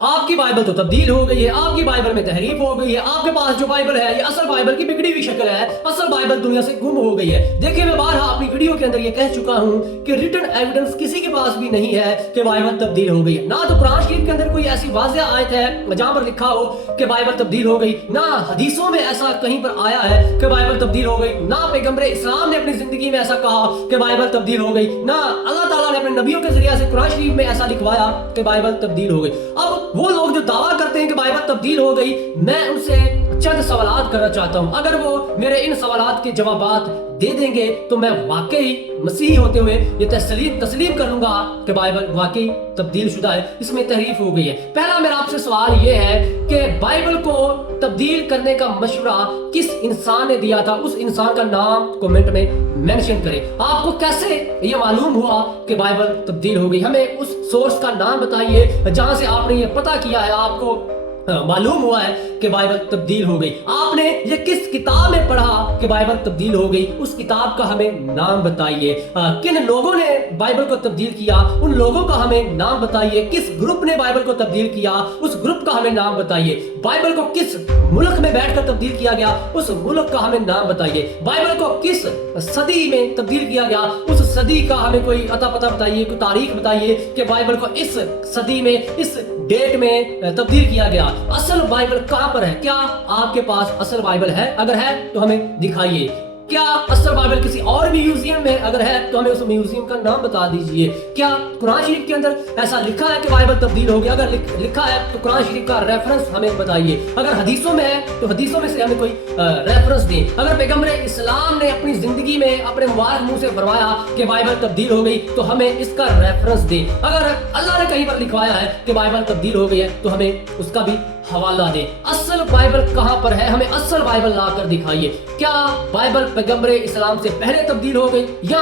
आपकी बाइबल तो तब्दील हो गई है, आपकी बाइबल में तहरीफ हो गई है, आपके पास जो बाइबल है ये असल बाइबल की बिगड़ी हुई शक्ल है, असल बाइबल दुनिया से गुम हो गई है। देखिए, मैं बारहा अपनी वीडियो के अंदर ये कह चुका हूं कि रिटन एविडेंस किसी के पास भी नहीं है कि बाइबल तब्दील हो गई है। ना तो कुरान शरीफ के अंदर कोई ऐसी वाज़ेह आयत है जहां पर लिखा हो कि बाइबल तब्दील हो गई, ना हदीसों में ऐसा कहीं पर आया है कि बाइबल तब्दील हो गई, ना पैगंबर इस्लाम ने अपनी जिंदगी में ऐसा कहा कि बाइबल तब्दील हो गई, ना अल्लाह ताला ने अपने नबियों के जरिए से कुरान शरीफ में ऐसा लिखवाया कि बाइबल तब्दील हो गई। अब वो लोग जो दावा करते हैं कि बाइबल तब्दील हो गई, मैं उनसे चंद सवालात करना चाहता हूं। अगर वो मेरे इन सवालात के जवाबात दे देंगे तो मैं वाकई मसीही होते हुए ये तस्लीम कर लूंगा कि बाइबल वाकई तब्दील शुदा है, इसमें तहरीफ हो गई है। पहला मेरा आपसे सवाल ये है कि बाइबल को तब्दील करने का मशवरा किस इंसान ने दिया था? उस इंसान का नाम कमेंट में मेंशन करें। आपको कैसे ये मालूम हुआ कि बाइबल तब्दील हो गई? हमें उस सोर्स का नाम बताइए जहां से आपने ये पता किया है, आपको मालूम हुआ है कि बाइबल तब्दील हो गई। आपने ये किस किताब में पढ़ा कि बाइबल तब्दील हो गई? उस किताब का हमें नाम बताइए। किन लोगों ने बाइबल को तब्दील किया, उन लोगों का हमें नाम बताइए। किस ग्रुप ने बाइबल को तब्दील किया, उस ग्रुप का हमें नाम बताइए। बाइबल को किस मुल्क में बैठकर तब्दील किया गया, उस मुल्क का हमें नाम बताइए। बाइबल को किस सदी में तब्दील किया गया, उस सदी का हमें कोई अता पता बताइए, कोई तारीख बताइए कि बाइबल को इस सदी में, इस डेट में तब्दील किया गया। असल बाइबल कहां पर है? क्या आपके पास असल बाइबल है? अगर है तो हमें दिखाइए। क्या असल बाइबल किसी और म्यूजियम में अगर है तो हमें उस म्यूजियम का नाम बता दीजिए। क्या कुरान शरीफ के अंदर ऐसा लिखा है कि बाइबल तब्दील हो गया? अगर लिखा है तो कुरान शरीफ का रेफरेंस हमें बताइए। अगर हदीसों में है तो हदीसों में से हमें कोई रेफरेंस दें। अगर पैगंबर इस्लाम ने अपनी जिंदगी में अपने मुबारक मुंह से फरमाया कि बाइबल तब्दील हो गई तो हमें इसका रेफरेंस दें। अगर अल्लाह ने कहीं पर लिखवाया है कि बाइबल तब्दील हो गई है तो हमें उसका भी हवाला दे। असल बाइबल कहां पर है? हमें असल बाइबल लाकर दिखाइए। क्या बाइबल पैगंबर इस्लाम से पहले तब्दील हो गई या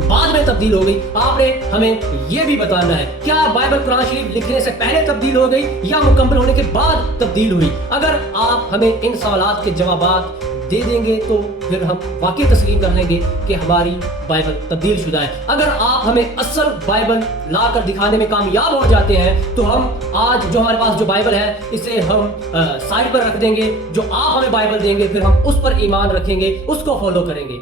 बाद में तब्दील हो गई? आपने हमें यह भी बताना है। क्या बाइबल कुरान शरीफ लिखने से पहले तब्दील हो गई या मुकम्मल होने के बाद तब्दील हुई? अगर आप हमें इन सवालात के जवाबात दे देंगे तो फिर हम वाकई तस्लीम कर लेंगे कि हमारी बाइबल तब्दील शुदा है। अगर आप हमें असल बाइबल लाकर दिखाने में कामयाब हो जाते हैं तो हम आज जो हमारे पास जो बाइबल है इसे हम साइड पर रख देंगे। जो आप हमें बाइबल देंगे फिर हम उस पर ईमान रखेंगे, उसको फॉलो करेंगे।